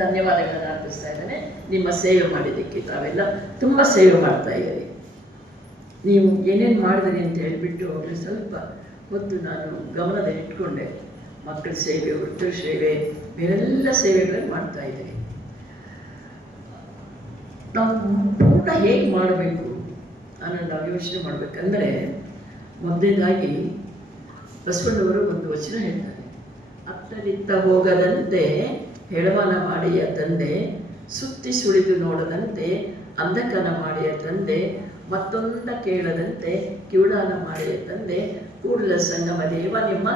ಧನ್ಯವಾದಗಳನ್ನು ಅರ್ಪಿಸ್ತಾ ಇದ್ದೇನೆ. ನಿಮ್ಮ ಸೇವೆ ಮಾಡಿದ್ದಕ್ಕೆ ತಾವೆಲ್ಲ ತುಂಬ ಸೇವೆ ಮಾಡ್ತಾ ಇದ್ದೀರಿ. ನೀವು ಏನೇನು ಮಾಡಿದಿರಿ ಅಂತ ಹೇಳಿಬಿಟ್ಟು ಅವ್ರಿಗೆ ಸ್ವಲ್ಪ ಹೊತ್ತು ನಾನು ಗಮನದಲ್ಲಿ ಇಟ್ಕೊಂಡೆ. ಮಕ್ಕಳ ಸೇವೆ, ವೃದ್ಧರ ಸೇವೆ, ಬೇರೆಲ್ಲ ಸೇವೆಗಳನ್ನು ಮಾಡ್ತಾ ಇದ್ದೀರಿ. ನಾವು ಊಟ ಹೇಗೆ ಮಾಡಬೇಕು ಅನ್ನೋದು ನಾವು ಯೋಚನೆ ಮಾಡಬೇಕಂದ್ರೆ, ಮೊದಲನೇದಾಗಿ ಬಸವಣ್ಣವರು ಒಂದು ವಚನ ಹೇಳ್ತಾರೆ, ಅತ್ತಲಿತ್ತ ಹೋಗದಂತೆ ಹೆಳವನ ಮಾಡಿಯ ತಂದೆ, ಸುತ್ತಿ ಸುಳಿದು ನೋಡದಂತೆ ಅಂಧಕನ ಮಾಡಿಯ ತಂದೆ, ಮತ್ತೊಂದ ಕೇಳದಂತೆ ಕಿವುಡಾನ ಮಾಡಿಯ ತಂದೆ, ಕೂಡಲ ಸಂಗಮ ದೇವ ನಿಮ್ಮ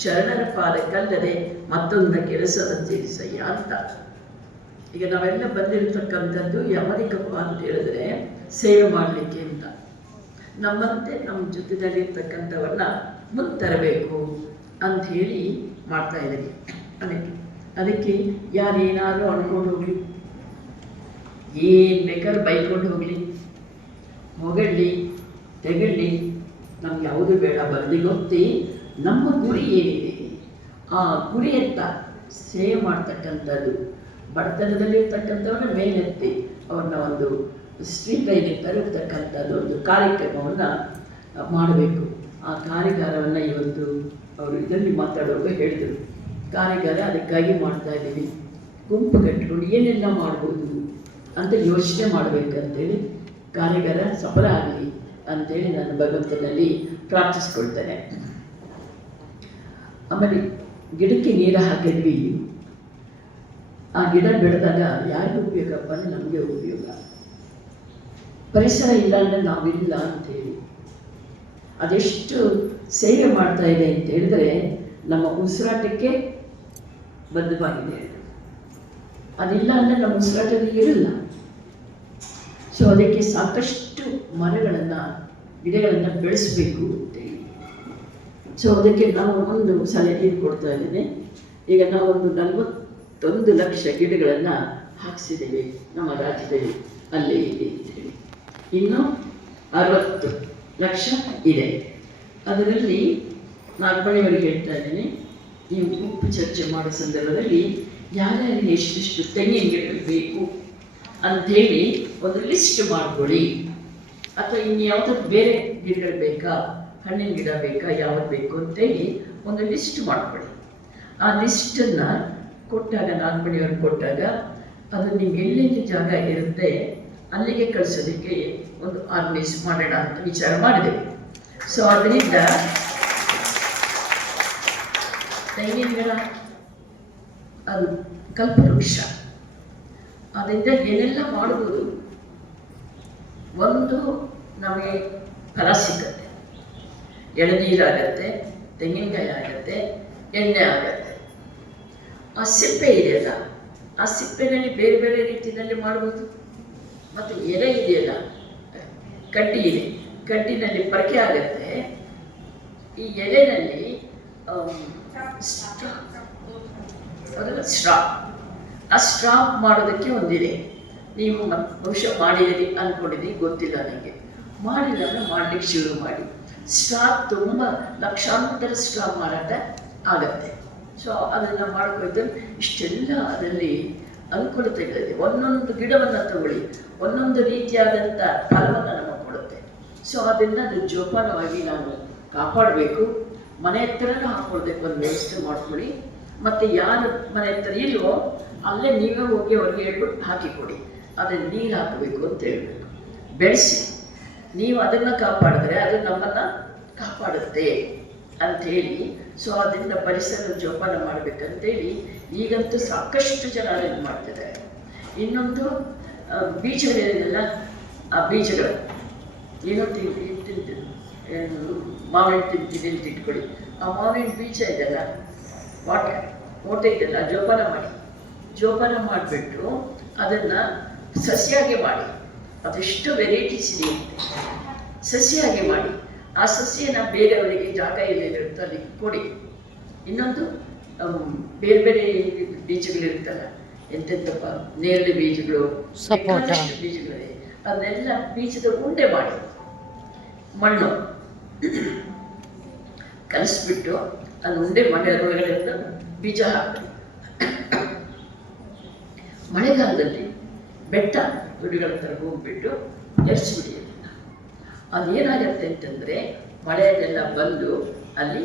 ಶರಣರ ಪಾದಕ್ಕಲ್ಲದೆ ಮತ್ತೊಂದ ಕೆಲಸದ ತೀರಿಸಯ್ಯ ಅಂತ. ಈಗ ನಾವೆಲ್ಲ ಬಂದಿರತಕ್ಕಂಥದ್ದು ಯಾವನಿಕಪ್ಪ ಅಂತ ಹೇಳಿದ್ರೆ ಸೇವೆ ಮಾಡಲಿಕ್ಕೆ ಅಂತ. ನಮ್ಮಂತೆ ನಮ್ಮ ಜೊತೆಯಲ್ಲಿರ್ತಕ್ಕಂಥವನ್ನ ಮುಂದೆ ತರಬೇಕು ಅಂತ ಹೇಳಿ ಮಾಡ್ತಾ ಇದ್ದೀವಿ. ಅದಕ್ಕೆ ಯಾರೇನಾದರೂ ಅಂದ್ಕೊಂಡು ಹೋಗಲಿ, ಏನು ಬೇಕಾದ್ರೂ ಬೈಕೊಂಡು ಹೋಗಲಿ, ಹೊಗಳ್ಳಿ ತೆಗಳ್ಳಿ, ನಮ್ಗೆ ಯಾವುದು ಬೇಡ. ಬದಿಗೊತ್ತಿ ನಮ್ಮ ಗುರಿ ಏನಿದೆ ಆ ಗುರಿಯತ್ತ ಸೇವೆ ಮಾಡ್ತಕ್ಕಂಥದ್ದು. ಬಡತನದಲ್ಲಿರ್ತಕ್ಕಂಥವ್ರನ್ನ ಮೇಲೆತ್ತಿ ಅವ್ರನ್ನ ಒಂದು ಸ್ಟ್ರೀಟ್ ಲೈನಿಗೆ ತರತಕ್ಕಂಥದ್ದು ಒಂದು ಕಾರ್ಯಕ್ರಮವನ್ನು ಮಾಡಬೇಕು. ಆ ಕಾರ್ಯಗಾರವನ್ನು ಇವತ್ತು ಅವರು ಇದರಲ್ಲಿ ಮಾತಾಡುವಾಗ ಹೇಳಿದರು. ಕಾರ್ಯಗಾರ ಅದಕ್ಕಾಗಿ ಮಾಡ್ತಾ ಇದ್ದೀವಿ. ಗುಂಪು ಕಟ್ಟಿಕೊಂಡು ಏನೆಲ್ಲ ಮಾಡ್ಬೋದು ಅಂತ ಯೋಚನೆ ಮಾಡಬೇಕಂತೇಳಿ ಕಾರ್ಯಗಾರ ಸಫಲ ಆಗಲಿ ಅಂತೇಳಿ ನಾನು ಭಗವಂತನಲ್ಲಿ ಪ್ರಾರ್ಥಿಸ್ಕೊಳ್ತೇನೆ. ಆಮೇಲೆ ಗಿಡಕ್ಕೆ ನೀರು ಹಾಕಿದ್ವಿ. ಆ ಗಿಡ ಬೆಳೆದಾಗ ಯಾರಿಗೂ ಉಪಯೋಗಪ್ಪ ಅಂದರೆ ನಮಗೆ ಉಪಯೋಗ. ಪರಿಸರ ಇಲ್ಲ ಅಂದರೆ ನಾವಿಲ್ಲ ಅಂತೇಳಿ ಅದೆಷ್ಟು ಸೇವೆ ಮಾಡ್ತಾ ಇದೆ ಅಂತ ಹೇಳಿದ್ರೆ ನಮ್ಮ ಉಸಿರಾಟಕ್ಕೆ ಬದ್ಧವಾಗಿದೆ. ಅದಿಲ್ಲ ಅಂದರೆ ನಮ್ಮ ಉಸಿರಾಟದಲ್ಲಿ ಇರಲ್ಲ. ಸೊ ಅದಕ್ಕೆ ಸಾಕಷ್ಟು ಮರಗಳನ್ನು, ಗಿಡಗಳನ್ನು ಬೆಳೆಸಬೇಕು ಅಂತೇಳಿ. ಸೊ ಅದಕ್ಕೆ ನಾವು ಒಂದು ಸಲಹೆ ಕೊಡ್ತಾ ಇದ್ದೇನೆ. ಈಗ ನಾವೊಂದು 41 ಲಕ್ಷ ಗಿಡಗಳನ್ನು ಹಾಕಿಸಿದ್ದೇವೆ ನಮ್ಮ ರಾಜ್ಯದಲ್ಲಿ, ಅಲ್ಲೇ ಇದೆ ಅಂತೇಳಿ. ಇನ್ನು 60 ಲಕ್ಷ ಇದೆ. ಅದರಲ್ಲಿ ನಾಲ್ಕನೆಯವರಿಗೆ ಹೇಳ್ತಾ ಇದ್ದೇನೆ, ನೀವು ಗುಂಪು ಚರ್ಚೆ ಮಾಡೋ ಸಂದರ್ಭದಲ್ಲಿ ಯಾರ್ಯಾರಿಗೆ ಎಷ್ಟೆಷ್ಟು ತೆಂಗಿನ ಗಿಡಗಳು ಬೇಕು ಅಂಥೇಳಿ ಒಂದು ಲಿಸ್ಟ್ ಮಾಡ್ಕೊಳ್ಳಿ. ಅಥವಾ ಇನ್ಯಾವುದಾದ್ರು ಬೇರೆ ಗಿಡಗಳು ಬೇಕಾ, ಹಣ್ಣಿನ ಗಿಡ ಬೇಕಾ, ಯಾವ್ದು ಬೇಕು ಅಂತೇಳಿ ಒಂದು ಲಿಸ್ಟ್ ಮಾಡ್ಕೊಳ್ಳಿ. ಆ ಲಿಸ್ಟನ್ನು ಕೊಟ್ಟಾಗ, ನಾಲ್ಕನೆಯವ್ರಿಗೆ ಕೊಟ್ಟಾಗ, ಅದು ನಿಮ್ಗೆ ಎಲ್ಲೆಲ್ಲಿ ಜಾಗ ಇರುತ್ತೆ ಅಲ್ಲಿಗೆ ಕಳಿಸೋದಕ್ಕೆ ಒಂದು ಆರ್ಗನೈಸ್ ಮಾಡೋಣ ಅಂತ ವಿಚಾರ ಮಾಡಿದೆವು. ಸೊ ಅದರಿಂದ ತೆಂಗಿನ ಗಿಡ ಅದು ಕಲ್ಪವೃಕ್ಷ, ಅದರಿಂದ ಏನೆಲ್ಲ ಮಾಡ್ಬೋದು. ಒಂದು ನಮಗೆ ಫಲ ಸಿಗುತ್ತೆ, ಎಳನೀರಾಗತ್ತೆ, ತೆಂಗಿನಕಾಯಿ ಆಗುತ್ತೆ, ಎಣ್ಣೆ ಆಗುತ್ತೆ. ಆ ಸಿಪ್ಪೆ ಇದೆಯಲ್ಲ, ಆ ಸಿಪ್ಪೆನಲ್ಲಿ ಬೇರೆ ಬೇರೆ ರೀತಿಯಲ್ಲಿ ಮಾಡ್ಬೋದು. ಮತ್ತು ಎಲೆ ಇದೆಯಲ್ಲ, ಕಡ್ಡಿ ಇದೆ, ಕಡ್ಡಿನಲ್ಲಿ ಪರಕೆ ಆಗುತ್ತೆ. ಈ ಎಲೆನಲ್ಲಿ ಸ್ಟ್ರಾ, ಆ ಸ್ಟ್ರಾಪ್ ಮಾಡೋದಕ್ಕೆ ಒಂದಿದೆ. ನೀವು ಬಹುಶಃ ಮಾಡಿದಿರಿ ಅಂದ್ಕೊಂಡಿದ್ದೀರಿ, ಗೊತ್ತಿಲ್ಲ ನನಗೆ. ಮಾಡಿಲ್ಲ ಅಂದರೆ ಮಾಡಲಿಕ್ಕೆ ಶುರು ಮಾಡಿ. ಸ್ಟ್ರಾಪ್ ತುಂಬ ಲಕ್ಷಾಂತರ ಸ್ಟ್ರಾಪ್ ಮಾರಾಟ ಆಗತ್ತೆ. ಸೊ ಅದನ್ನು ಮಾಡ್ಕೊಳ್ತಾರೆ. ಇಷ್ಟೆಲ್ಲ ಅದರಲ್ಲಿ ಅನುಕೂಲತೆಗಳಿದೆ. ಒಂದೊಂದು ಗಿಡವನ್ನು ತಗೊಳ್ಳಿ, ಒಂದೊಂದು ರೀತಿಯಾದಂಥ ಫಲವನ್ನು ನಮಗೆ ಕೊಡುತ್ತೆ. ಸೊ ಅದನ್ನು ಅದು ಜೋಪಾನವಾಗಿ ನಾವು ಕಾಪಾಡಬೇಕು. ಮನೆ ಹತ್ರನೂ ಹಾಕ್ಕೊಳ್ಬೇಕು, ಒಂದು ವ್ಯವಸ್ಥೆ ಮಾಡ್ಕೊಳ್ಳಿ. ಮತ್ತು ಯಾರು ಮನೆ ಹತ್ರ ಇಲ್ವೋ ಅಲ್ಲೇ ನೀವೇ ಹೋಗಿ ಅವ್ರಿಗೆ ಹೇಳ್ಬಿಟ್ಟು ಹಾಕಿಕೊಡಿ. ಅದನ್ನು ನೀರು ಹಾಕಬೇಕು ಅಂತ ಹೇಳ್ಬೇಕು. ಬೆಳೆಸಿ, ನೀವು ಅದನ್ನು ಕಾಪಾಡಿದ್ರೆ ಅದು ನಮ್ಮನ್ನು ಕಾಪಾಡುತ್ತೆ ಅಂಥೇಳಿ. ಸೊ ಅದರಿಂದ ಪರಿಸರ ಜೋಪಾನ ಮಾಡಬೇಕಂತೇಳಿ ಈಗಂತೂ ಸಾಕಷ್ಟು ಜನ ಅದನ್ನು ಮಾಡ್ತಿದ್ದಾರೆ. ಇನ್ನೊಂದು ಬೀಜಗಳಿರಲಿಲ್ಲ, ಆ ಬೀಜಗಳು ಏನೋ ತಿಂತಿದ್ದು, ಮಾವಿನ ತಿಂತೀವಿ ಅಂತ ಇಟ್ಕೊಳ್ಳಿ. ಆ ಮಾವಿನ ಬೀಜ ಇದೆಲ್ಲ, ಓಟೆ ಇದೆಲ್ಲ ಜೋಪಾನ ಮಾಡಿಬಿಟ್ಟು ಅದನ್ನು ಸಸ್ಯಾಗೆ ಮಾಡಿ. ಅದೆಷ್ಟು ವೆರೈಟೀಸ್ ಇದೆಯಂತೆ. ಸಸ್ಯಾಗೆ ಮಾಡಿ ಆ ಸಸ್ಯನ ಬೇರೆಯವರಿಗೆ ಜಾಗ ಇಲ್ಲಿರುತ್ತೆ ಅಲ್ಲಿ ಕೊಡಿ. ಇನ್ನೊಂದು ಬೇರೆ ಬೇರೆ ಬೀಜಗಳಿರುತ್ತಲ್ಲ, ಎಂತೆಂಥಪ್ಪ, ನೇರಳೆ ಬೀಜಗಳು, ಬೀಜಗಳಿದೆ, ಅದನ್ನೆಲ್ಲ ಬೀಜದ ಉಂಡೆ ಮಾಡಿ ಮಣ್ಣು ಕಲಿಸ್ಬಿಟ್ಟು ಅದು ಉಂಡೆ ಮಾಡಿ ಅದರೊಳಗಡೆ ಬೀಜ ಹಾಕಿ ಮಳೆಗಾಲದಲ್ಲಿ ಬೆಟ್ಟ ಗುಡಿಗಳ ಥರ ಹೋಗ್ಬಿಟ್ಟು ಎರ್ಚಿಬಿಡಿ ಅದನ್ನು. ಅದೇನಾಗತ್ತೆ ಅಂತಂದರೆ ಮಳೆಯೆಲ್ಲ ಬಂದು ಅಲ್ಲಿ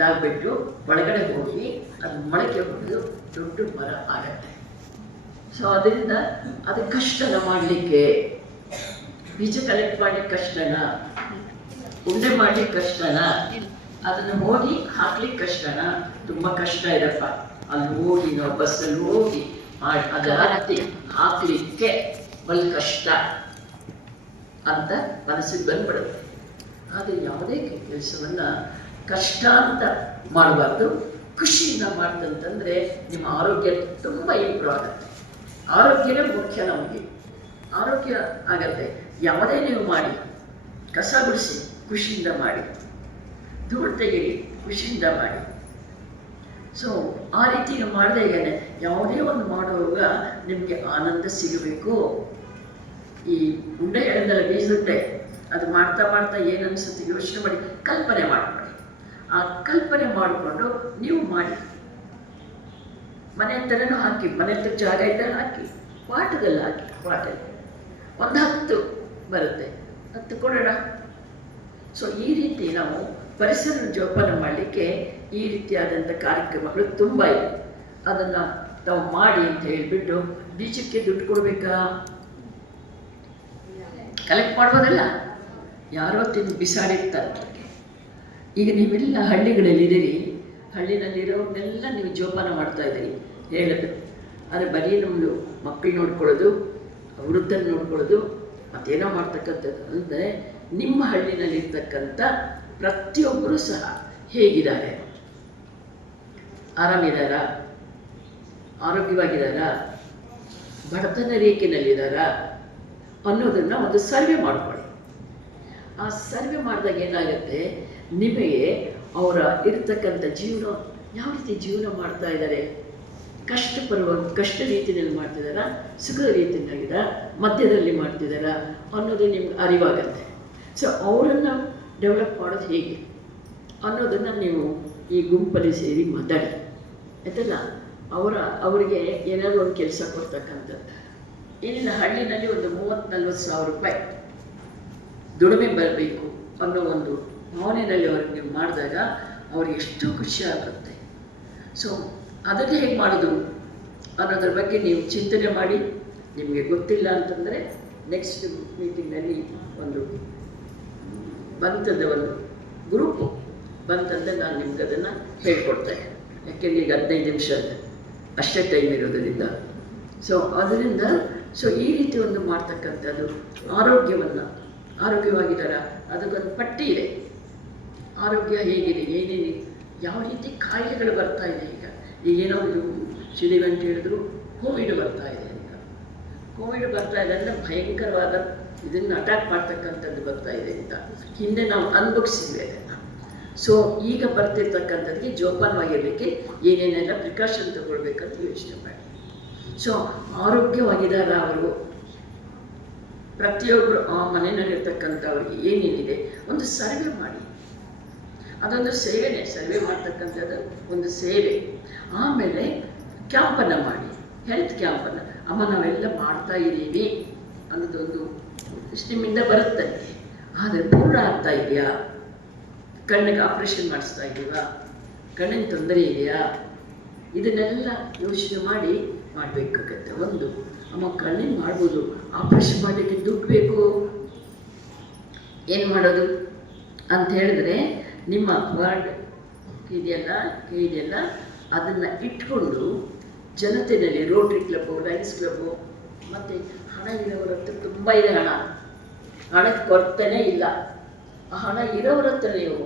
ಲಾಗ್ಬಿಟ್ಟು ಒಳಗಡೆ ಹೋಗಿ ಅದು ಮೊಳಕೆ ಹೊಡೆದು ದೊಡ್ಡ ಮರ ಆಗತ್ತೆ. ಸೊ ಅದರಿಂದ ಅದು ಕಷ್ಟನ ಮಾಡಲಿಕ್ಕೆ, ಬೀಜ ಕಲೆಕ್ಟ್ ಮಾಡಲಿಕ್ಕೆ ಕಷ್ಟನಾ, ಉಂಡೆ ಮಾಡ್ಲಿಕ್ಕೆ ಕಷ್ಟನಾ, ಅದನ್ನು ಹೋಗಿ ಹಾಕ್ಲಿಕ್ಕೆ ಕಷ್ಟನಾ? ತುಂಬ ಕಷ್ಟ ಇದಪ್ಪ. ಅಲ್ಲಿ ಹೋಗಿ ನಾವು ಬಸ್ಸಲ್ಲಿ ಹೋಗಿ ಮಾಡಿ ಅದರ ಹತ್ತಿ ಹಾಕ್ಲಿಕ್ಕೆ ಒಂದು ಕಷ್ಟ ಅಂತ ಮನಸ್ಸಿಗೆ ಬಂದ್ಬಿಡುತ್ತೆ. ಆದರೆ ಯಾವುದೇ ಕೆಲಸವನ್ನ ಕಷ್ಟ ಅಂತ ಮಾಡಬಾರ್ದು, ಖುಷಿಯಿಂದ ಮಾಡ್ತಂತಂದ್ರೆ ನಿಮ್ಮ ಆರೋಗ್ಯ ತುಂಬ ಇಂಪ್ರೂವ್ ಆಗುತ್ತೆ. ಆರೋಗ್ಯನೇ ಮುಖ್ಯ ನಮಗೆ. ಆರೋಗ್ಯ ಆಗತ್ತೆ. ಯಾವುದೇ ನೀವು ಮಾಡಿ, ಕಸ ಗುಡಿಸಿ ಖುಷಿಯಿಂದ ಮಾಡಿ, ಧೂಳು ತೆಗೀರಿ ಖುಷಿಯಿಂದ ಮಾಡಿ. ಸೊ ಆ ರೀತಿ ನೀವು ಮಾಡಿದಾಗೇನೆ ಯಾವುದೇ ಒಂದು ಮಾಡುವಾಗ ನಿಮಗೆ ಆನಂದ ಸಿಗಬೇಕು. ಈ ಉಂಡೆ ಹೇಳಿದಲ್ಲ ಬೀಸುಂಡೆ, ಅದು ಮಾಡ್ತಾ ಮಾಡ್ತಾ ಏನು ಅನಿಸುತ್ತೆ ಯೋಚನೆ ಮಾಡಿ, ಕಲ್ಪನೆ ಮಾಡ್ಕೊಳ್ಳಿ. ಆ ಕಲ್ಪನೆ ಮಾಡಿಕೊಂಡು ನೀವು ಮಾಡಿ. ಮನೆ ಹತ್ರನೂ ಹಾಕಿ, ಮನೆ ಹತ್ರ ಜಾಗ ಇದ್ದರೆ ಹಾಕಿ, ಪಾಟದಲ್ಲಿ ಹಾಕಿ, ಪಾಟಲ್ಲಿ ಒಂದು 10 ಬರುತ್ತೆ, 10 ಕೊಡೋಣ. ಸೊ ಈ ರೀತಿ ನಾವು ಪರಿಸರ ಜೋಪಾನ ಮಾಡಲಿಕ್ಕೆ ಈ ರೀತಿಯಾದಂಥ ಕಾರ್ಯಕ್ರಮಗಳು ತುಂಬ ಇದೆ. ಅದನ್ನು ತಾವು ಮಾಡಿ ಅಂತ ಹೇಳಿಬಿಟ್ಟು ಬೀಜಕ್ಕೆ ದುಡ್ಡು ಕೊಡಬೇಕಾ? ಕಲೆಕ್ಟ್ ಮಾಡ್ಬೋದಲ್ಲ, ಯಾರೋ ತಿಂದು ಬಿಸಾಡಿರ್ತಾರೆ. ಈಗ ನೀವೆಲ್ಲ ಹಳ್ಳಿಗಳಲ್ಲಿದ್ದೀರಿ, ಹಳ್ಳಿನಲ್ಲಿರೋರ್ನೆಲ್ಲ ನೀವು ಜೋಪಾನ ಮಾಡ್ತಾ ಇದ್ದೀರಿ ಹೇಳೋದು. ಆದರೆ ಬರೀ ನಮ್ಮದು ಮಕ್ಕಳು ನೋಡ್ಕೊಳ್ಳೋದು, ವೃದ್ಧರು ನೋಡ್ಕೊಳ್ಳೋದು, ಮತ್ತೇನೋ ಮಾಡ್ತಕ್ಕಂಥದ್ದು ಅಂದರೆ ನಿಮ್ಮ ಹಳ್ಳಿನಲ್ಲಿರ್ತಕ್ಕಂಥ ಪ್ರತಿಯೊಬ್ಬರೂ ಸಹ ಹೇಗಿದ್ದಾರೆ, ಆರಾಮಿದ್ದಾರಾ, ಆರೋಗ್ಯವಾಗಿದ್ದಾರಾ, ಬಡತನ ರೇಖೆನಲ್ಲಿದ್ದಾರಾ ಅನ್ನೋದನ್ನು ಒಂದು ಸರ್ವೆ ಮಾಡ್ಕೊಳ್ಳಿ. ಆ ಸರ್ವೆ ಮಾಡಿದಾಗ ಏನಾಗುತ್ತೆ, ನಿಮಗೆ ಅವರ ಇರ್ತಕ್ಕಂಥ ಜೀವನ ಯಾವ ರೀತಿ ಜೀವನ ಮಾಡ್ತಾ ಇದ್ದಾರೆ, ಕಷ್ಟ ರೀತಿಯಲ್ಲಿ ಮಾಡ್ತಿದ್ದಾರಾ, ಸುಖದ ರೀತಿಯಲ್ಲಿದ್ದಾರಾ, ಮಧ್ಯದಲ್ಲಿ ಮಾಡ್ತಿದ್ದಾರಾ ಅನ್ನೋದು ನಿಮ್ಗೆ ಅರಿವಾಗತ್ತೆ. ಸೊ ಅವರನ್ನು ಡೆವಲಪ್ ಮಾಡೋದು ಹೇಗೆ ಅನ್ನೋದನ್ನು ನೀವು ಈ ಗುಂಪಲ್ಲಿ ಸೇರಿ ಮಾತಾಡಿ ಆಯ್ತಲ್ಲ. ಅವರಿಗೆ ಏನಾದರೂ ಒಂದು ಕೆಲಸ ಕೊಡ್ತಕ್ಕಂಥದ್ದು. ಇಲ್ಲಿನ ಹಳ್ಳಿನಲ್ಲಿ ಒಂದು 30-40 ಸಾವಿರ ರೂಪಾಯಿ ದುಡಿಮೆ ಬರಬೇಕು ಅನ್ನೋ ಒಂದು ಭಾವನೆಯಲ್ಲಿ ಅವ್ರಿಗೆ ನೀವು ಮಾಡಿದಾಗ ಅವ್ರಿಗೆ ಎಷ್ಟು ಖುಷಿ ಆಗುತ್ತೆ. ಸೊ ಅದನ್ನು ಹೇಗೆ ಮಾಡೋದು ಅನ್ನೋದ್ರ ಬಗ್ಗೆ ನೀವು ಚಿಂತನೆ ಮಾಡಿ. ನಿಮಗೆ ಗೊತ್ತಿಲ್ಲ ಅಂತಂದರೆ ನೆಕ್ಸ್ಟ್ ಮೀಟಿಂಗ್ನಲ್ಲಿ ಒಂದು ಬಂತದ ಒಂದು ಗ್ರೂಪು ಬಂತಂದರೆ ನಾನು ನಿಮ್ಗೆ ಅದನ್ನು ಹೇಳ್ಕೊಡ್ತೇನೆ. ಯಾಕೆಂದರೆ ಈಗ 15 ನಿಮಿಷ ಅಷ್ಟೇ ಟೈಮ್ ಇರೋದರಿಂದ. ಸೊ ಅದರಿಂದ ಈ ರೀತಿ ಒಂದು ಮಾಡ್ತಕ್ಕಂಥದ್ದು ಆರೋಗ್ಯವಾಗಿದ್ದಾರ ಅದಕ್ಕೊಂದು ಪಟ್ಟಿ ಇದೆ. ಆರೋಗ್ಯ ಹೇಗಿದೆ, ಏನೇನು ಯಾವ ರೀತಿ ಕಾಯಿಲೆಗಳು ಬರ್ತಾ ಇದೆ. ಈಗ ಏನೋ ಇದು ಶಿಲಿವೆ ಅಂತ ಹೇಳಿದ್ರು, ಕೋವಿಡ್ ಬರ್ತಾ ಇದೆ. ಈಗ ಕೋವಿಡ್ ಬರ್ತಾ ಇದೆ ಅಂದರೆ ಭಯಂಕರವಾದ ಇದನ್ನು ಅಟ್ಯಾಕ್ ಮಾಡ್ತಕ್ಕಂಥದ್ದು ಬರ್ತಾ ಇದೆ ಅಂತ ಹಿಂದೆ ನಾವು ಅನುಭವಿಸಿದ್ವಿ ಅದನ್ನು. ಸೊ ಈಗ ಬರ್ತಿರ್ತಕ್ಕಂಥದ್ದಕ್ಕೆ ಜೋಪಾನವಾಗಿರಲಿಕ್ಕೆ ಏನೇನೆಲ್ಲ ಪ್ರಿಕಾಷನ್ ತಗೊಳ್ಬೇಕಂತ ಯೋಚನೆ ಮಾಡಿ. ಸೊ ಆರೋಗ್ಯವಾಗಿದ್ದಾರ ಅವರು, ಪ್ರತಿಯೊಬ್ಬರು ಆ ಮನೆಯಲ್ಲಿರ್ತಕ್ಕಂಥವ್ರಿಗೆ ಏನೇನಿದೆ ಒಂದು ಸರ್ವೆ ಮಾಡಿ. ಅದೊಂದು ಸೇವೆನೇ, ಸರ್ವೆ ಮಾಡ್ತಕ್ಕಂಥದ್ದು ಒಂದು ಸೇವೆ. ಆಮೇಲೆ ಕ್ಯಾಂಪನ್ನು ಮಾಡಿ, ಹೆಲ್ತ್ ಕ್ಯಾಂಪನ್ನು. ಅಮ್ಮ ನಾವೆಲ್ಲ ಮಾಡ್ತಾ ಇದ್ದೀವಿ ಅನ್ನೋದೊಂದು ನಿಮ್ಮಿಂದ ಬರುತ್ತೆ. ಆದರೆ ಪೂರ್ಣ ಆಗ್ತಾ ಇದೆಯಾ, ಕಣ್ಣಿಗೆ ಆಪ್ರೇಷನ್ ಮಾಡಿಸ್ತಾ ಇದ್ದೀವಾ, ಕಣ್ಣಿನ ತೊಂದರೆ ಇದೆಯಾ, ಇದನ್ನೆಲ್ಲ ಯೋಚನೆ ಮಾಡಿ ಮಾಡಬೇಕಾಗತ್ತೆ. ಒಂದು ಅಮ್ಮ ಕಣ್ಣಿನ ಮಾಡ್ಬೋದು, ಆಪ್ರೇಷನ್ ಮಾಡಲಿಕ್ಕೆ ದುಡ್ಡು ಬೇಕು, ಏನು ಮಾಡೋದು ಅಂತ ಹೇಳಿದ್ರೆ ನಿಮ್ಮ ವಾರ್ಡ್ ಇದೆಯಲ್ಲ ಅದನ್ನು ಇಟ್ಕೊಂಡು ಜನತೆಯಲ್ಲಿ ರೋಟ್ರಿ ಕ್ಲಬ್ಬು, ಲಯನ್ಸ್ ಕ್ಲಬ್ಬು ಮತ್ತು ಹಣ ಇರೋರ ಹತ್ರ ತುಂಬ ಇದೆ. ಹಣದ ಕೊರತೆನೇ ಇಲ್ಲ. ಆ ಹಣ ಇರೋರ ಹತ್ರ ನೀವು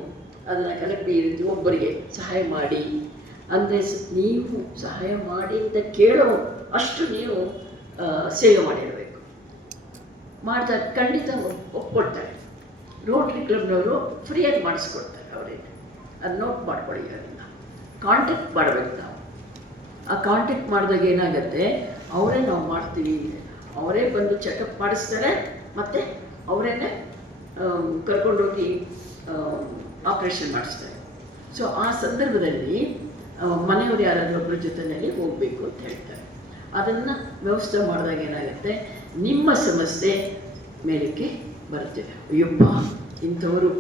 ಅದನ್ನು ಕಲೆಕ್ಟ್ ಒಬ್ಬರಿಗೆ ಸಹಾಯ ಮಾಡಿ ಅಂದರೆ ನೀವು ಸಹಾಯ ಮಾಡಿ ಅಂತ ಕೇಳೋ ಅಷ್ಟು ನೀವು ಸೇವೆ ಮಾಡಿರಬೇಕು. ಮಾಡಿದಾಗ ಖಂಡಿತ ಒಪ್ಕೊಡ್ತಾರೆ. ರೋಟ್ರಿ ಕ್ಲಬ್ನವರು ಫ್ರೀಯಾಗಿ ಮಾಡಿಸ್ಕೊಡ್ತಾರೆ ಅವರಿಗೆ. ಅದು ನೋಟ್ ಮಾಡ್ಕೊಳ್ಳಿ. ಅದನ್ನು ಕಾಂಟ್ಯಾಕ್ಟ್ ಮಾಡಬೇಕು ನಾವು. ಆ ಕಾಂಟ್ಯಾಕ್ಟ್ ಮಾಡಿದಾಗ ಏನಾಗುತ್ತೆ, ಅವರೇ ನಾವು ಮಾಡ್ತೀವಿ, ಅವರೇ ಬಂದು ಚೆಕಪ್ ಮಾಡಿಸ್ತಾರೆ ಮತ್ತು ಅವರೇನೆ ಕರ್ಕೊಂಡೋಗಿ ಆಪ್ರೇಷನ್ ಮಾಡಿಸ್ತಾರೆ. ಸೊ ಆ ಸಂದರ್ಭದಲ್ಲಿ ಮನೆಯವರು ಯಾರಾದರೂ ಒಬ್ಬರ ಜೊತೆಯಲ್ಲಿ ಹೋಗಬೇಕು ಅಂತ ಹೇಳ್ತಾರೆ. ಅದನ್ನು ವ್ಯವಸ್ಥೆ ಮಾಡಿದಾಗ ಏನಾಗುತ್ತೆ, ನಿಮ್ಮ ಸಮಸ್ಯೆ ಮೇಲಕ್ಕೆ ಬರುತ್ತೆ. ಅಯ್ಯಪ್ಪ, ಇಂಥವರು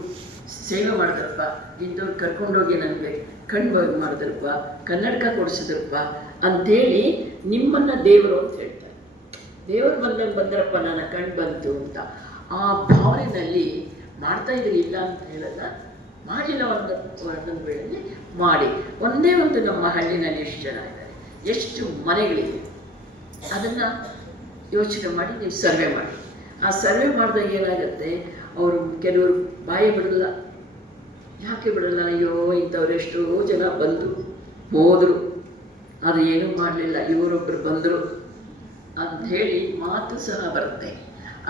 ಸೇವೆ ಮಾಡಿದ್ರಪ್ಪ, ಇಂಥವ್ರು ಕರ್ಕೊಂಡೋಗಿ ನನಗೆ ಕಣ್ಣು ಮಾಡಿದ್ರಪ್ಪ, ಕನ್ನಡಕ ಕೊಡಿಸಿದ್ರಪ್ಪ ಅಂಥೇಳಿ ನಿಮ್ಮನ್ನು ದೇವರು ಅಂತ ಹೇಳ್ತಾರೆ. ದೇವರು ಬಂದರಪ್ಪ, ನನ್ನ ಕಣ್ಣು ಬಂತು ಅಂತ ಆ ಭಾವನೆಯಲ್ಲಿ ಮಾಡ್ತಾ ಇದ್ರಿ. ಇಲ್ಲ ಅಂತ ಹೇಳಲ್ಲ, ಮಾಡಿಲ್ಲ ಒಂದೊಂದು ವೇಳೆಯಲ್ಲಿ ಮಾಡಿ. ಒಂದೇ ಒಂದು ನಮ್ಮ ಹಳ್ಳಿನಲ್ಲಿ ಎಷ್ಟು ಜನ ಇದ್ದಾರೆ, ಎಷ್ಟು ಮನೆಗಳಿವೆ, ಅದನ್ನು ಯೋಚನೆ ಮಾಡಿ ನೀವು ಸರ್ವೆ ಮಾಡಿ. ಆ ಸರ್ವೆ ಮಾಡಿದಾಗ ಏನಾಗುತ್ತೆ, ಅವರು ಕೆಲವರು ಬಾಯಿ ಬಿಡಲ್ಲ. ಯಾಕೆ ಬಿಡಲ್ಲ? ಅಯ್ಯೋ, ಇಂಥವ್ರು ಎಷ್ಟೋ ಜನ ಬಂದರು ಹೋದರು, ಅದು ಏನೂ ಮಾಡಲಿಲ್ಲ, ಇವರೊಬ್ಬರು ಬಂದರು ಅಂಥೇಳಿ ಮಾತು ಸಹ ಬರುತ್ತೆ.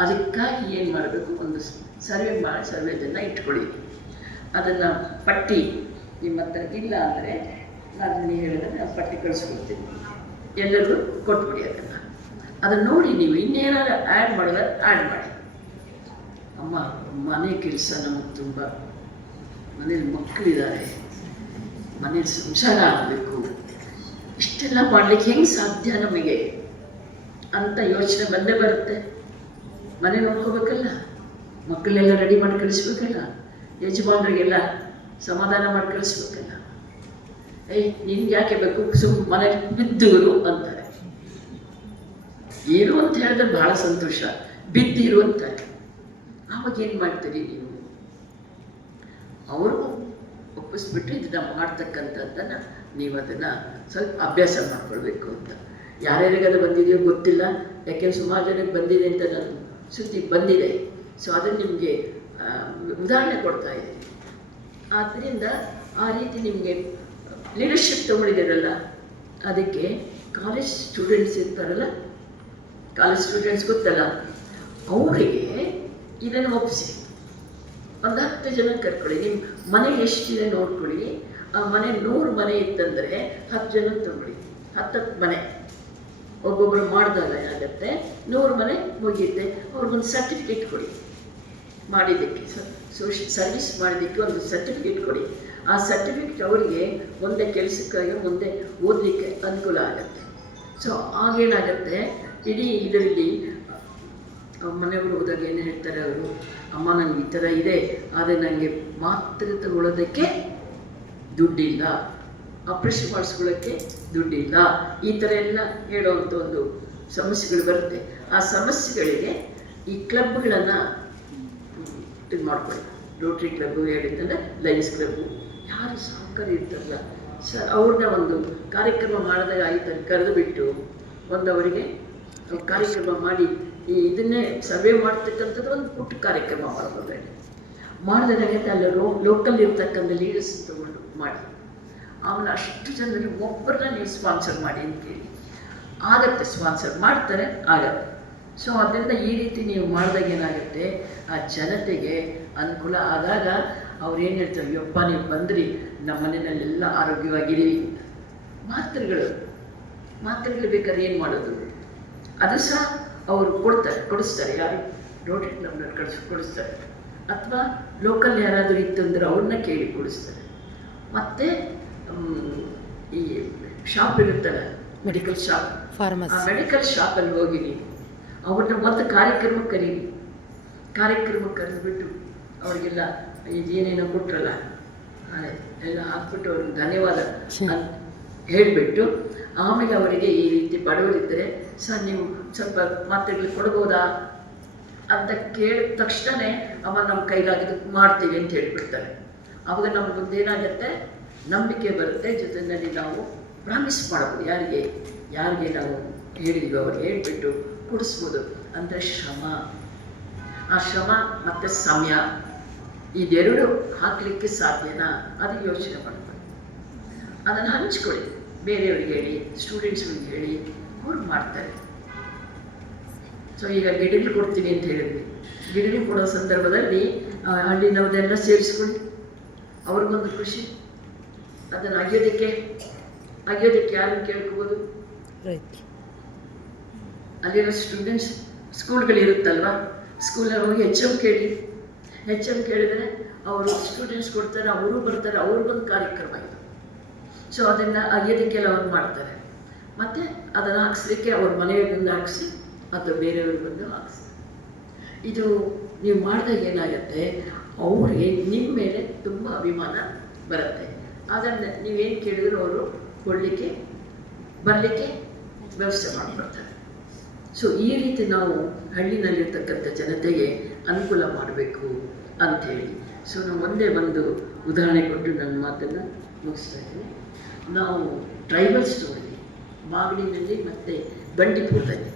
ಅದಕ್ಕಾಗಿ ಏನು ಮಾಡಬೇಕು, ಒಂದು ಸರ್ವೆ ಮಾಡಿ ಸರ್ವೆದನ್ನು ಇಟ್ಕೊಳ್ಳಿ. ಅದನ್ನು ಪಟ್ಟಿ ನಿಮ್ಮ ಹತ್ರ ಇಲ್ಲ ಅಂದರೆ ನಾನು ಹೇಳಿದ್ರೆ ನಾನು ಪಟ್ಟಿ ಕಳಿಸ್ಕೊಡ್ತೀನಿ, ಎಲ್ಲರಿಗೂ ಕೊಟ್ಬಿಡಿ. ಅದನ್ನು ನೋಡಿ ನೀವು ಇನ್ನೇನಾದ್ರು ಆ್ಯಡ್ ಮಾಡಿದ್ರೆ ಆ್ಯಡ್ ಮಾಡಿ. ಅಮ್ಮ, ಮನೆ ಕೆಲಸ ನಮಗೆ ತುಂಬ, ಮನೇಲಿ ಮಕ್ಕಳಿದ್ದಾರೆ, ಮನೇಲಿ ಸಂಸಾರ ಆಗಬೇಕು, ಇಷ್ಟೆಲ್ಲ ಮಾಡಲಿಕ್ಕೆ ಹೆಂಗೆ ಸಾಧ್ಯ ನಮಗೆ ಅಂತ ಯೋಚನೆ ಬಂದೇ ಬರುತ್ತೆ. ಮನೆ ನೋಡ್ಕೋಬೇಕಲ್ಲ, ಮಕ್ಕಳೆಲ್ಲ ರೆಡಿ ಮಾಡಿ ಕಳಿಸ್ಬೇಕಲ್ಲ, ಯಜಮಾನ್ರಿಗೆಲ್ಲ ಸಮಾಧಾನ ಮಾಡಿ ಕಳಿಸ್ಬೇಕಲ್ಲ. ನಿನ್ಗೆ ಯಾಕೆ ಬೇಕು, ಮನೆಗೆ ಬಿದ್ದವರು ಅಂತಾರೆ. ಇರು ಅಂತ ಹೇಳಿದ್ರೆ ಬಹಳ ಸಂತೋಷ, ಬಿದ್ದಿರು ಅಂತಾರೆ. ಆವಾಗ ಏನು ಮಾಡ್ತೀರಿ ನೀವು? ಅವರು ಒಪ್ಪಿಸ್ಬಿಟ್ಟು ಇದನ್ನ ಮಾಡ್ತಕ್ಕಂಥದ್ದನ್ನು ನೀವು ಅದನ್ನು ಸ್ವಲ್ಪ ಅಭ್ಯಾಸ ಮಾಡ್ಕೊಳ್ಬೇಕು ಅಂತ. ಯಾರ್ಯಾರಿಗದು ಬಂದಿದೆಯೋ ಗೊತ್ತಿಲ್ಲ, ಯಾಕೆಂದ್ರೆ ಸುಮಾರು ಜನಕ್ಕೆ ಬಂದಿದೆ ಅಂತ ನಾನು ಸುದ್ದಿ ಬಂದಿದೆ. ಸೊ ಅದನ್ನು ನಿಮಗೆ ಉದಾಹರಣೆ ಕೊಡ್ತಾ ಇದ್ದೀನಿ. ಆದ್ದರಿಂದ ಆ ರೀತಿ ನಿಮಗೆ ಲೀಡರ್ಶಿಪ್ ತಗೊಂಡಿದ್ದೀರಲ್ಲ, ಅದಕ್ಕೆ ಕಾಲೇಜ್ ಸ್ಟೂಡೆಂಟ್ಸ್ ಇರ್ತಾರಲ್ಲ, ಕಾಲೇಜ್ ಸ್ಟೂಡೆಂಟ್ಸ್ ಗೊತ್ತಲ್ಲ, ಅವರಿಗೆ ಇದನ್ನು ಒಪ್ಪಿಸಿ. ಒಂದು 10 ಜನ ಕರ್ಕೊಳ್ಳಿ. ನಿಮ್ಮ ಮನೆಗೆ ಎಷ್ಟಿದೆ ನೋಡ್ಕೊಳ್ಳಿ. ಆ ಮನೆ 100 ಮನೆ ಇತ್ತಂದರೆ 10 ಜನ ತಗೊಳ್ಳಿ. 10 ಮನೆ ಒಬ್ಬೊಬ್ಬರು ಮಾಡಿದಾಗ ಏನಾಗುತ್ತೆ, 100 ಮನೆ ಮುಗಿಯುತ್ತೆ. ಅವ್ರಿಗೊಂದು ಸರ್ಟಿಫಿಕೇಟ್ ಕೊಡಿ, ಮಾಡಿದ್ದಕ್ಕೆ ಸರ್ವಿಸ್ ಮಾಡಿದ್ದಕ್ಕೆ ಒಂದು ಸರ್ಟಿಫಿಕೇಟ್ ಕೊಡಿ. ಆ ಸರ್ಟಿಫಿಕೇಟ್ ಅವರಿಗೆ ಮುಂದೆ ಕೆಲಸಕ್ಕಾಗಿ ಮುಂದೆ ಓದಲಿಕ್ಕೆ ಅನುಕೂಲ ಆಗುತ್ತೆ. ಸೊ ಆಗೇನಾಗುತ್ತೆ, ಇಡೀ ಇದರಲ್ಲಿ ಮನೆಯವರು ಹೋದಾಗ ಏನು ಹೇಳ್ತಾರೆ ಅವರು, ಅಮ್ಮ ನನಗೆ ಈ ಥರ ಇದೆ, ಆದರೆ ನನಗೆ ಮಾತ್ರೆ ತಗೊಳ್ಳೋದಕ್ಕೆ ದುಡ್ಡಿಲ್ಲ, ಆಪ್ರೇಷನ್ ಮಾಡಿಸ್ಕೊಳ್ಳೋಕ್ಕೆ ದುಡ್ಡಿಲ್ಲ, ಈ ಥರ ಎಲ್ಲ ಹೇಳೋವಂಥ ಒಂದು ಸಮಸ್ಯೆಗಳು ಬರುತ್ತೆ. ಆ ಸಮಸ್ಯೆಗಳಿಗೆ ಈ ಕ್ಲಬ್ಗಳನ್ನು ಇದು ಮಾಡ್ಕೊಳ್ಳಿ. ರೋಟ್ರಿ ಕ್ಲಬ್ಬು ಹೇಳಿದ್ದಂದ್ರೆ ಲಯನ್ಸ್ ಕ್ಲಬ್ಬು, ಯಾರು ಸಹಕಾರ ಇರ್ತಾರಲ್ಲ ಸರ್, ಅವ್ರನ್ನ ಒಂದು ಕಾರ್ಯಕ್ರಮ ಮಾಡಿದಾಗ ಆಯ್ತು ಕರೆದು ಬಿಟ್ಟು ಅವರಿಗೆ ಕಾರ್ಯಕ್ರಮ ಮಾಡಿ ಇದನ್ನೇ ಸರ್ವೆ ಮಾಡ್ತಕ್ಕಂಥದ್ದು ಒಂದು ಪುಟ್ಟ ಕಾರ್ಯಕ್ರಮ ಮಾಡ್ಬೋದು. ಮಾಡಿದಾಗ ಅಲ್ಲಿ ಲೋಕಲ್ ಇರ್ತಕ್ಕಂಥ ಲೀಡರ್ಸ್ ತಗೊಂಡು ಮಾಡಿ, ಅವನ ಅಷ್ಟು ಜನರಿಗೆ ಒಬ್ಬರನ್ನ ನೀವು ಸ್ಪಾನ್ಸರ್ ಮಾಡಿ ಅಂತ ಕೇಳಿ. ಆಗತ್ತೆ, ಸ್ಪಾನ್ಸರ್ ಮಾಡ್ತಾರೆ, ಆಗತ್ತೆ. ಸೊ ಅದರಿಂದ ಈ ರೀತಿ ನೀವು ಮಾಡಿದಾಗ ಏನಾಗುತ್ತೆ, ಆ ಜನತೆಗೆ ಅನುಕೂಲ ಆದಾಗ ಅವ್ರು ಏನು ಹೇಳ್ತಾರೆ, ಅಯ್ಯಪ್ಪ ನೀವು ಬಂದ್ರಿ, ನಮ್ಮ ಮನೆಯಲ್ಲೆಲ್ಲ ಆರೋಗ್ಯವಾಗಿರಿ. ಮಾತ್ರೆಗಳು ಬೇಕಾದ್ರೆ ಏನು ಮಾಡೋದು, ಅದು ಸಹ ಅವರು ಕೊಡಿಸ್ತಾರೆ. ಯಾರು ರೋಟರಿ ಕ್ಲಬ್ನಲ್ಲಿ ಕೊಡಿಸ್ತಾರೆ, ಅಥವಾ ಲೋಕಲ್ ಯಾರಾದರೂ ಇತ್ತು ಅಂದರೆ ಅವ್ರನ್ನ ಕೇಳಿ ಕೊಡಿಸ್ತಾರೆ. ಮತ್ತು ಈ ಶಾಪ್ ಇರುತ್ತಲ್ಲ, ಮೆಡಿಕಲ್ ಶಾಪ್, ಆ ಮೆಡಿಕಲ್ ಶಾಪಲ್ಲಿ ಹೋಗಿ ನೀವು ಅವ್ರನ್ನ ಒಂದು ಕಾರ್ಯಕ್ರಮಕ್ಕೆ ಕರೀರಿ. ಕಾರ್ಯಕ್ರಮಕ್ಕೆ ಕರೆದುಬಿಟ್ಟು ಅವ್ರಿಗೆಲ್ಲ ಏನೇನೋ ಕೊಟ್ರಲ್ಲ ಎಲ್ಲ ಹಾಕ್ಬಿಟ್ಟು ಅವ್ರಿಗೆ ಧನ್ಯವಾದ ಅಂತ ಹೇಳಿಬಿಟ್ಟು, ಆಮೇಲೆ ಅವರಿಗೆ ಈ ರೀತಿ ಬಡವರಿದ್ದರೆ ಸರ್ ನೀವು ಸ್ವಲ್ಪ ಮಾತ್ರೆಗಳು ಕೊಡ್ಬೋದಾ ಅಂತ ಕೇಳಿದ ತಕ್ಷಣವೇ ಅವ ನಮ್ಮ ಕೈಗಾಗಿದ್ದು ಮಾಡ್ತೀವಿ ಅಂತ ಹೇಳ್ಬಿಡ್ತಾರೆ. ಆವಾಗ ನಮ್ಗೆ ಮುಂದೇನಾಗುತ್ತೆ, ನಂಬಿಕೆ ಬರುತ್ತೆ. ಜೊತೆಯಲ್ಲಿ ನಾವು ಪ್ರಾಮಿಸ್ ಮಾಡ್ಬೋದು, ಯಾರಿಗೆ ನಾವು ಹೇಳಿದ್ವಿ ಅವ್ರಿಗೆ ಹೇಳ್ಬಿಟ್ಟು ಕೊಡಿಸ್ಬೋದು. ಅಂದರೆ ಶ್ರಮ, ಆ ಶ್ರಮ ಮತ್ತು ಸಮಯ ಇದೆರಡು ಹಾಕಲಿಕ್ಕೆ ಸಾಧ್ಯನಾ, ಅದು ಯೋಚನೆ ಮಾಡ್ಕೊಳ್ಳಿ. ಅದನ್ನು ಹಂಚ್ಕೊಳ್ಳಿ, ಬೇರೆಯವ್ರಿಗೆ ಹೇಳಿ, ಸ್ಟೂಡೆಂಟ್ಸ್ಗಳಿಗೆ ಹೇಳಿ, ಅವ್ರು ಮಾಡ್ತಾರೆ. ಸೊ ಈಗ ಗಿಡಗಳು ಕೊಡ್ತೀನಿ ಅಂತ ಹೇಳಿದ್ವಿ, ಗಿಡಗಳು ಕೊಡೋ ಸಂದರ್ಭದಲ್ಲಿ ಹಳ್ಳಿನವ್ರನ್ನೆಲ್ಲ ಸೇರಿಸ್ಕೊಂಡು ಅವ್ರಿಗೊಂದು ಖುಷಿ. ಅದನ್ನು ಅಗಿಯೋದಕ್ಕೆ ಯಾರನ್ನು ಕೇಳ್ಕೋಬೋದು, ಅಲ್ಲಿರೋ ಸ್ಟೂಡೆಂಟ್ಸ್ ಸ್ಕೂಲ್ಗಳಿರುತ್ತಲ್ವ, ಸ್ಕೂಲಲ್ಲಿ ಹೋಗಿ HM ಕೇಳಿ. HM ಕೇಳಿದರೆ ಅವರು ಸ್ಟೂಡೆಂಟ್ಸ್ ಕೊಡ್ತಾರೆ, ಅವರು ಬರ್ತಾರೆ, ಅವ್ರಿಗೊಂದು ಕಾರ್ಯಕ್ರಮ ಇದು. ಸೊ ಅದನ್ನು ಅಗಿಯೋದಕ್ಕೆಲ್ಲ ಅವ್ರು ಮಾಡ್ತಾರೆ. ಮತ್ತು ಅದನ್ನು ಹಾಕ್ಸ್ಲಿಕ್ಕೆ ಅವ್ರ ಮನೆಯವ್ರು ಬಂದು ಹಾಕ್ಸಿ ಅಥವಾ ಬೇರೆಯವ್ರು ಬಂದು ಹಾಕ್ಸಿ. ಇದು ನೀವು ಮಾಡಿದಾಗ ಏನಾಗುತ್ತೆ, ಅವ್ರಿಗೆ ನಿಮ್ಮ ಮೇಲೆ ತುಂಬ ಅಭಿಮಾನ ಬರುತ್ತೆ. ಅದನ್ನು ನೀವೇನು ಕೇಳಿದ್ರು ಅವರು ಕೊಡಲಿಕ್ಕೆ ಬರಲಿಕ್ಕೆ ವ್ಯವಸ್ಥೆ ಮಾಡಿಕೊಡ್ತಾರೆ. ಸೊ ಈ ರೀತಿ ನಾವು ಹಳ್ಳಿನಲ್ಲಿರ್ತಕ್ಕಂಥ ಜನತೆಗೆ ಅನುಕೂಲ ಮಾಡಬೇಕು ಅಂಥೇಳಿ. ಸೊ ನಾವು ಒಂದೇ ಒಂದು ಉದಾಹರಣೆ ಕೊಟ್ಟು ನನ್ನ ಮಾತನ್ನು ಮುಗಿಸ್ತಾ ಇದ್ದೀನಿ. ನಾವು ಟ್ರೈಬಲ್ಸ್ ನೋಡಿದ್ವಿ ಮಾಗಡಿನಲ್ಲಿ ಮತ್ತು ಬಂಡೀಪುರದಲ್ಲಿ.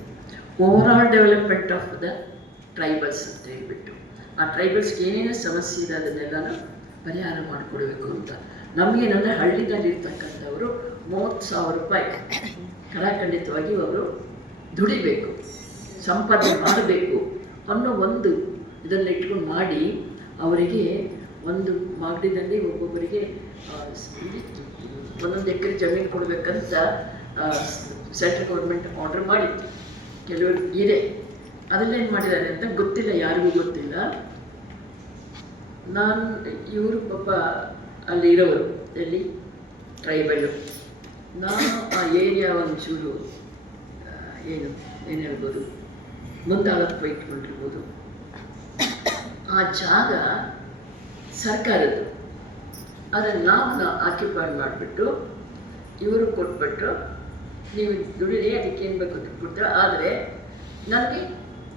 Overall development of the tribals ಅಂತ ಹೇಳ್ಬಿಟ್ಟು ಆ ಟ್ರೈಬಲ್ಸ್ಗೆ ಏನೇನು ಸಮಸ್ಯೆ ಇದೆ ಅದನ್ನೆಲ್ಲನೂ ಪರಿಹಾರ ಮಾಡಿಕೊಡ್ಬೇಕು ಅಂತ. ನಮಗೇನಂದರೆ ಹಳ್ಳಿನಲ್ಲಿರ್ತಕ್ಕಂಥವರು 30,000 ರೂಪಾಯಿ ಖಡಾಖಂಡಿತವಾಗಿ ಅವರು ದುಡಿಬೇಕು, ಸಂಪಾದನೆ ಮಾಡಬೇಕು ಅನ್ನೋ ಒಂದು ಇದನ್ನು ಇಟ್ಕೊಂಡು ಮಾಡಿ ಅವರಿಗೆ ಒಂದು ಮಾಗಡಿನಲ್ಲಿ ಒಬ್ಬೊಬ್ಬರಿಗೆ 1 ಎಕರೆ ಜಮೀನು ಕೊಡಬೇಕಂತ ಸೆಂಟ್ರಲ್ ಗೌರ್ಮೆಂಟ್ ಆರ್ಡರ್ ಮಾಡಿತ್ತು. ಕೆಲವರು ಇದೆ, ಅದನ್ನೇನು ಮಾಡಿದ್ದಾರೆ ಅಂತ ಗೊತ್ತಿಲ್ಲ, ಯಾರಿಗೂ ಗೊತ್ತಿಲ್ಲ. ನಾನು ಇವರು ಪಾಪ ಅಲ್ಲಿ ಇರೋರು, ಎಲ್ಲಿ ಟ್ರೈಬಲ್ಲು. ನಾನು ಆ ಏರಿಯಾ ಒಂಚೂರು ಏನು ಹೇಳ್ಬೋದು ಮುಂದಾಳತ್ವ ಇಟ್ಕೊಂಡಿರ್ಬೋದು. ಆ ಜಾಗ ಸರ್ಕಾರದ್ದು, ಅದನ್ನು ನಾವು ಆಕ್ಯುಪೈ ಮಾಡಿಬಿಟ್ಟು ಇವರು ಕೊಟ್ಬಿಟ್ರು, ನೀವು ದುಡಿರಿ, ಅದಕ್ಕೇನು ಬೇಕು ಅಂತ ಕೊಡ್ತಾರೆ, ಆದರೆ ನನಗೆ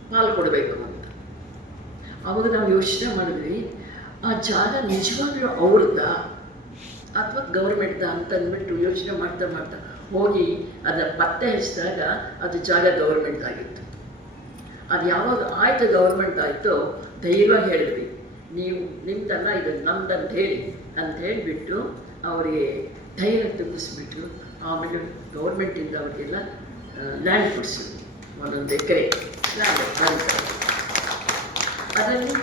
ಪಾಲು ಕೊಡಬೇಕು ಅಂತ. ಆವಾಗ ನಾವು ಯೋಚನೆ ಮಾಡಿದ್ವಿ, ಆ ಜಾಗ ನಿಜವಾಗ್ಲೂ ಅವ್ರದ್ದ ಅಥವಾ ಗೌರ್ಮೆಂಟ್ದ ಅಂತ ಅಂದ್ಬಿಟ್ಟು ಯೋಚನೆ ಮಾಡ್ತಾ ಮಾಡ್ತಾ ಹೋಗಿ ಅದನ್ನ ಪತ್ತೆ ಹಚ್ಚಿದಾಗ ಅದು ಜಾಗ ಗೌರ್ಮೆಂಟ್ ಆಗಿತ್ತು. ಅದು ಯಾವಾಗ ಆಯಿತು ಗೌರ್ಮೆಂಟ್ ಆಯಿತು, ಧೈರ್ಯವಾಗಿ ಹೇಳಿದ್ವಿ, ನೀವು ನಿಮ್ದಲ್ಲ ಇದು ನಮ್ದು ಅಂತ ಹೇಳಿಬಿಟ್ಟು ಅವರಿಗೆ ಧೈರ್ಯ ತುಂಬಿಸ್ಬಿಟ್ಟು ಆಮೇಲೆ ಗೌರ್ಮೆಂಟಿಂದ ಅವರಿಗೆಲ್ಲ ಲ್ಯಾಂಡ್ ಕೊಡಿಸಿದ್ವಿ, 1 ಎಕರೆ ಲ್ಯಾಂಡ್. ಅದರಲ್ಲಿ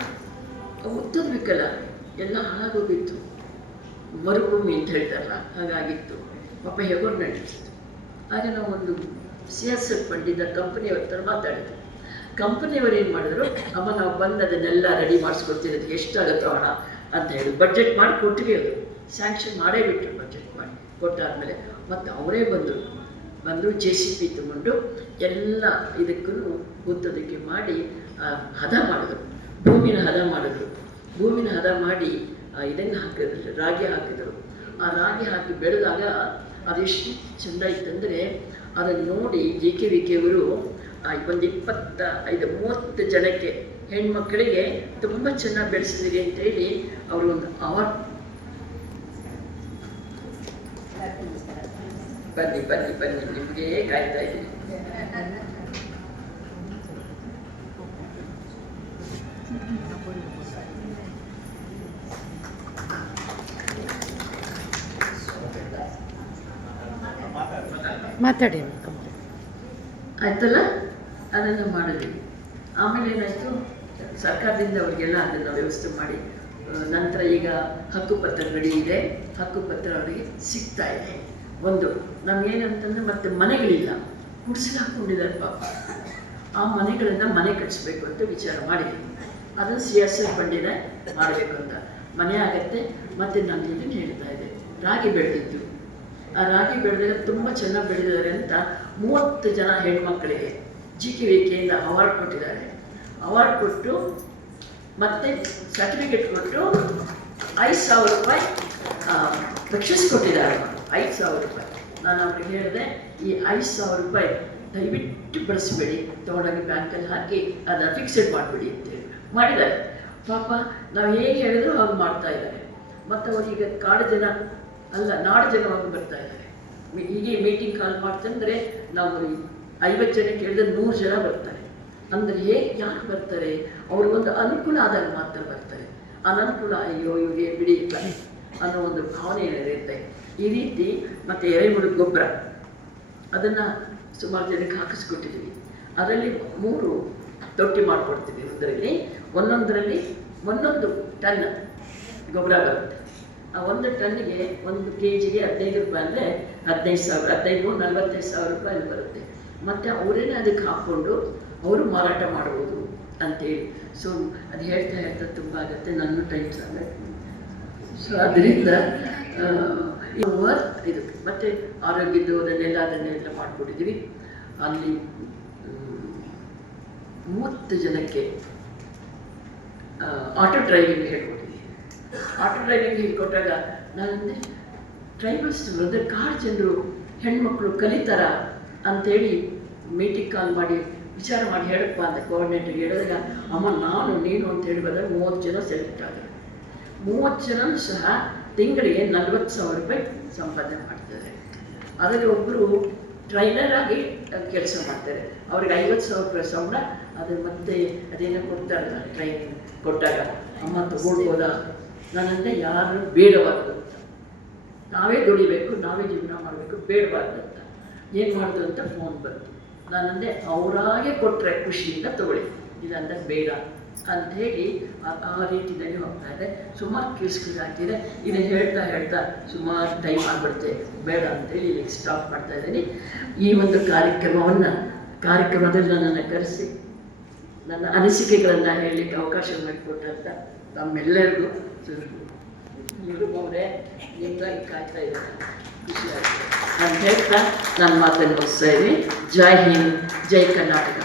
ಉತ್ತರಬೇಕಲ್ಲ, ಎಲ್ಲ ಹಾಳಾಗೋಗಿತ್ತು, ಮರುಭೂಮಿ ಅಂತ ಹೇಳ್ತಾರಲ್ಲ ಹಾಗಾಗಿತ್ತು. ಪಾಪ ಹೆಗೋರು ನಡೆಸಿತ್ತು. ಆಗ ನಾವು ಒಂದು CSR ಫಂಡಿಂದ ಕಂಪನಿಯವ್ರ ಹತ್ರ ಮಾತಾಡಿದ್ವಿ. ಕಂಪನಿಯವರು ಏನು ಮಾಡಿದ್ರು, ಅಮ್ಮ ನಾವು ಬಂದು ಅದನ್ನೆಲ್ಲ ರೆಡಿ ಮಾಡಿಸ್ಕೊಡ್ತಿರೋದು ಎಷ್ಟಾಗುತ್ತೋ ಹಣ ಅಂತ ಹೇಳಿ ಬಡ್ಜೆಟ್ ಮಾಡಿ ಕೊಟ್ಟಿವಿ. ಅವರು ಸ್ಯಾಂಕ್ಷನ್ ಮಾಡೇ ಬಿಟ್ಟರು, ಬಡ್ಜೆಟ್ ಮಾಡಿ ಕೊಟ್ಟಾದ್ಮೇಲೆ ಮತ್ತು ಅವರೇ ಬಂದರು JCB ತಗೊಂಡು ಎಲ್ಲ ಇದಕ್ಕೂ ಗುತ್ತೋದಕ್ಕೆ ಮಾಡಿ ಹದ ಮಾಡಿದ್ರು, ಭೂಮಿನ ಹದ ಮಾಡಿದ್ರು. ಭೂಮಿನ ಹದ ಮಾಡಿ ಇದನ್ನು ಹಾಕಿದ್ರು, ರಾಗಿ ಹಾಕಿದ್ರು. ಆ ರಾಗಿ ಹಾಕಿ ಬೆಳೆದಾಗ ಅದೆಷ್ಟು ಚೆಂದ ಇತ್ತಂದರೆ ಅದನ್ನು ನೋಡಿ JKVK ಅವರು ಒಂದು 25-30 ಜನಕ್ಕೆ ಹೆಣ್ಮಕ್ಳಿಗೆ ತುಂಬ ಚೆನ್ನಾಗಿ ಬೆಳೆಸಿದಿರಿ ಅಂತೇಳಿ ಅವರು ಒಂದು ಅವಾರ್ಡ್. ಬನ್ನಿ ಬನ್ನಿ ಬನ್ನಿ, ನಿಮಗೆ ಕಾಯ್ತಾ ಇದ್ದೀನಿ. ಮಾತಾಡಿ ಆಯ್ತಲ್ಲ, ಅದನ್ನು ಮಾಡಿದ್ವಿ. ಆಮೇಲೆ ಏನಾಯಿತು, ಸರ್ಕಾರದಿಂದ ಅವರಿಗೆಲ್ಲ ಅದನ್ನು ವ್ಯವಸ್ಥೆ ಮಾಡಿ ನಂತರ ಈಗ ಹಕ್ಕುಪತ್ರ ರೆಡಿ ಇದೆ, ಹಕ್ಕುಪತ್ರ ಅವರಿಗೆ ಸಿಗ್ತಾ ಇದೆ. ಒಂದು ನಮಗೇನಂತಂದರೆ ಮತ್ತೆ ಮನೆಗಳಿಲ್ಲ, ಗುಡಿಸಲು ಹಾಕ್ಕೊಂಡಿದ್ದಾರೆ ಪಾಪ. ಆ ಮನೆಗಳನ್ನು ಮನೆ ಕಟ್ಟಿಸ್ಬೇಕು ಅಂತ ವಿಚಾರ ಮಾಡಿದ್ವಿ. ಅದನ್ನು CSR ಫಂಡಿನ ಮಾಡಬೇಕು ಅಂತ ಮನೆ ಆಗತ್ತೆ. ಮತ್ತು ನಾನು ಇದನ್ನು ಹೇಳ್ತಾ ಇದ್ದೆ, ರಾಗಿ ಬೆಳೆದಿದ್ದು, ಆ ರಾಗಿ ಬೆಳೆದಾಗ ತುಂಬ ಚೆನ್ನಾಗಿ ಬೆಳೆದಿದ್ದಾರೆ ಅಂತ 30 ಜನ ಹೆಣ್ಮಕ್ಳಿಗೆ JKVKಯಿಂದ ಅವಾರ್ಡ್ ಕೊಟ್ಟಿದ್ದಾರೆ. ಅವಾರ್ಡ್ ಕೊಟ್ಟು ಮತ್ತು ಸರ್ಟಿಫಿಕೇಟ್ ಕೊಟ್ಟು 5,000 ರೂಪಾಯಿ ಬಕ್ಷಿಸ್ ಕೊಟ್ಟಿದ್ದಾರೆ. 5,000 ರೂಪಾಯಿ. ನಾನು ಅವ್ರಿಗೆ ಹೇಳಿದೆ, ಈ 5,000 ರೂಪಾಯಿ ದಯವಿಟ್ಟು ಬಳಸಬೇಡಿ, ತೊಗೊಂಡೋಗಿ ಬ್ಯಾಂಕಲ್ಲಿ ಹಾಕಿ ಅದನ್ನು ಫಿಕ್ಸೆಡ್ ಮಾಡಿಬಿಡಿ ಅಂತೇಳಿ ಮಾಡಿದ್ದಾರೆ. ಪಾಪ ನಾವು ಹೇಗೆ ಹೇಳಿದ್ರು ಅವ್ರು ಮಾಡ್ತಾ ಇದ್ದಾರೆ. ಮತ್ತು ಅವರೀಗ ಕಾಡು ಜನ ಅಲ್ಲ, ನಾಡು ಜನವಾಗಿ ಬರ್ತಾ ಇದ್ದಾರೆ. ಹೀಗೆ ಮೀಟಿಂಗ್ ಕಾಲ್ ಮಾಡ್ತಂದರೆ ನಾವು 50 ಜನ ಕೇಳಿದ್ರೆ 100 ಜನ ಬರ್ತಾರೆ. ಅಂದರೆ ಹೇಗೆ ಯಾಕೆ ಬರ್ತಾರೆ, ಅವ್ರಿಗೊಂದು ಅನುಕೂಲ ಆದಾಗ ಮಾತ್ರ ಬರ್ತಾರೆ. ಅನನುಕೂಲ ಅಯ್ಯೋ ಇವ್ರಿಗೆ ಬಿಡಿ ಅನ್ನೋ ಒಂದು ಭಾವನೆ ಇರುತ್ತೆ. ಈ ರೀತಿ ಮತ್ತು ಎರೆಹುಳು ಗೊಬ್ಬರ ಅದನ್ನು ಸುಮಾರು ಜನಕ್ಕೆ ಹಾಕಿಸ್ಕೊಟ್ಟಿದ್ದೀವಿ. ಅದರಲ್ಲಿ 3 ತೊಟ್ಟಿ ಮಾಡಿಕೊಡ್ತೀವಿ. ಒಂದೊಂದರಲ್ಲಿ 1 ಟನ್ ಗೊಬ್ಬರ ಬರುತ್ತೆ. ಆ 1 ಟನ್ನಿಗೆ 1 kgಗೆ 15 ರೂಪಾಯಿ ಅಂದರೆ 45,000 ರೂಪಾಯಿ ಬರುತ್ತೆ. ಮತ್ತು ಅವರೇನೆ ಅದಕ್ಕೆ ಹಾಕ್ಕೊಂಡು ಅವರು ಮಾರಾಟ ಮಾಡ್ಬೋದು ಅಂತೇಳಿ. ಸೊ ಅದು ಹೇಳ್ತಾ ತುಂಬ ಆಗುತ್ತೆ, ನನ್ನ ಟೈಮ್ ಸಾಲ. ಸೊ ಅದರಿಂದ ಇದು ಮತ್ತು ಆರೋಗ್ಯದ್ದು ಅದನ್ನೆಲ್ಲ ಮಾಡಿಕೊಟ್ಟಿದ್ದೀವಿ. ಅಲ್ಲಿ 30 ಜನಕ್ಕೆ ಆಟೋ ಡ್ರೈವಿಂಗ್ ಹೇಳ್ಕೊಟ್ಟಿದ್ದೀನಿ. ಆಟೋ ಡ್ರೈವಿಂಗ್ ಹೇಳ್ಕೊಟ್ಟಾಗ ನಾನಂದರೆ ಟ್ರೈಬಲ್ಸ್ ಅಂದರೆ ಕಾಡು ಜನರು ಹೆಣ್ಮಕ್ಳು ಕಲಿತಾರ ಅಂಥೇಳಿ ಮೀಟಿಂಗ್ ಕಾಲ್ ಮಾಡಿ ವಿಚಾರ ಮಾಡಿ ಹೇಳಪ್ಪ ಅಂತ ಕೋಆರ್ಡಿನೇಟರ್ಗೆ ಹೇಳಿದಾಗ, ಅಮ್ಮ ನಾನು ನೀನು ಅಂತ ಹೇಳಿ ಬಂದಾಗ 30 ಜನ ಸೆಲೆಕ್ಟ್ ಆದರು. 30 ಜನ ಸಹ ತಿಂಗಳಿಗೆ 40,000 ರೂಪಾಯಿ ಸಂಪಾದನೆ ಮಾಡ್ತಾರೆ. ಅದರಲ್ಲಿ ಒಬ್ಬರು ಟ್ರೈನರ್ ಆಗಿ ಕೆಲಸ ಮಾಡ್ತಾರೆ, ಅವ್ರಿಗೆ 50,000 ರೂಪಾಯಿ ಸಂಬಳ. ಅದು ಮತ್ತೆ ಅದೇನೋ ಕೊಡ್ತಾರಲ್ಲ ಟ್ರೈನಿಂಗ್ ಕೊಟ್ಟಾಗ, ಅಮ್ಮ ತಗೊಳ್ಬೋದಾ? ನಾನಂದರೆ ಯಾರು ಬೇಡಬಾರ್ದು ಅಂತ, ನಾವೇ ದುಡಿಬೇಕು, ನಾವೇ ಜೀವನ ಮಾಡಬೇಕು, ಬೇಡಬಾರ್ದು ಅಂತ. ಏನು ಮಾಡೋದು ಅಂತ ಫೋನ್ ಬಂತು. ನಾನಂದರೆ ಅವರಾಗೆ ಕೊಟ್ಟರೆ ಖುಷಿಯಿಂದ ತಗೊಳ್ಳಿ, ಇಲ್ಲಾಂದರೆ ಬೇಡ ಅಂಥೇಳಿ ಆ ರೀತಿಯಲ್ಲಿ ಹೋಗ್ತಾ ಇದೆ. ಸುಮಾರು ಕೇಸ್ಗಳಾಗ್ತಿದೆ. ಇದು ಹೇಳ್ತಾ ಸುಮಾರು ಟೈಮ್ ಆಗಿಬಿಡುತ್ತೆ, ಬೇಡ ಅಂತೇಳಿ ಇಲ್ಲಿಗೆ ಸ್ಟಾಪ್ ಮಾಡ್ತಾ ಇದ್ದೀನಿ. ಈ ಒಂದು ಕಾರ್ಯಕ್ರಮದಲ್ಲಿ ನನ್ನನ್ನು ಕರೆಸಿ ನನ್ನ ಅನಿಸಿಕೆಗಳನ್ನು ಹೇಳಲಿಕ್ಕೆ ಅವಕಾಶ ಮಾಡಿಕೊಟ್ಟಂತ ನಮ್ಮೆಲ್ಲರಿಗೂ ಅವರೇ ನಿಮ್ಗಾಗಿ ಕಾಯ್ತಾ ಇದ್ದಾರೆ, ಖುಷಿಯಾಗಿದೆ. ನಾನು ಹೇಳ್ತಾ ನನ್ನ ಮಾತನ್ನು ಮುಗಿಸ್ತಾ ಇದ್ದೀನಿ. ಜೈ ಹಿಂದ್, ಜೈ ಕರ್ನಾಟಕ.